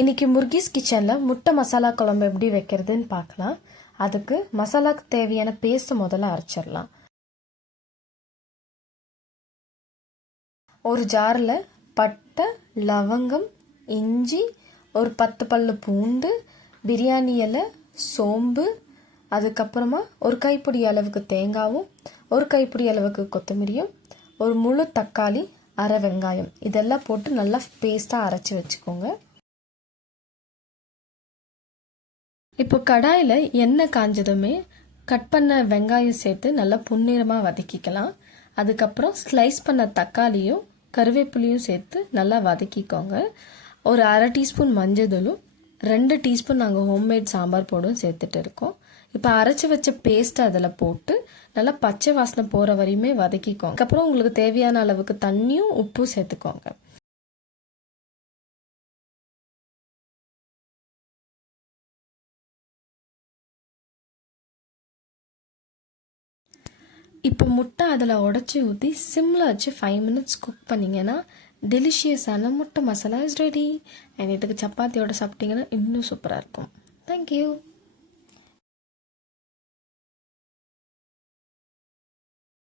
இன்றைக்கி முர்கீஸ் கிச்சனில் முட்டை மசாலா குழம்பு எப்படி வைக்கிறதுன்னு பார்க்கலாம். அதுக்கு மசாலாவுக்கு தேவையான பேஸ்ட்டை முதல்ல அரைச்சிடலாம். ஒரு ஜாரில் பட்டை, லவங்கம், இஞ்சி, ஒரு 10 பல்லு பூண்டு, பிரியாணி இலை, சோம்பு, அதுக்கப்புறமா ஒரு கைப்பிடி அளவுக்கு தேங்காயும், ஒரு கைப்பிடி அளவுக்கு கொத்தமல்லியும், ஒரு முழு தக்காளி, அரை வெங்காயம் இதெல்லாம் போட்டு நல்லா பேஸ்ட்டாக அரைச்சி வச்சுக்கோங்க. இப்போ கடாயில் எண்ணெய் காஞ்சதுமே கட் பண்ண வெங்காயம் சேர்த்து நல்லா பொன்னிறமாக வதக்கிக்கலாம். அதுக்கப்புறம் ஸ்லைஸ் பண்ண தக்காளியும் கருவேப்பிலையும் சேர்த்து நல்லா வதக்கிக்கோங்க. ஒரு அரை டீஸ்பூன் மஞ்சள்தூளும் 2 டீஸ்பூன் நாங்கள் ஹோம்மேட் சாம்பார் பொடியும் சேர்த்துட்டு இருக்கோம். இப்போ அரைச்சி வச்ச பேஸ்ட்டை அதில் போட்டு நல்லா பச்சை வாசனை போகிற வரையுமே வதக்கிக்கோங்க. அதுக்கப்புறம் உங்களுக்கு தேவையான அளவுக்கு தண்ணியும் உப்பும் சேர்த்துக்கோங்க. இப்போ முட்டை அதில் உடச்சி ஊற்றி சிம்மில் வச்சு 5 மினிட்ஸ் குக் பண்ணிங்கன்னா டெலிஷியஸான முட்டை மசாலா இஸ் ரெடி. அண்ட் இதுக்கு சப்பாத்தியோட சாப்பிட்டிங்கன்னா இன்னும் சூப்பராக இருக்கும். தேங்க்யூ.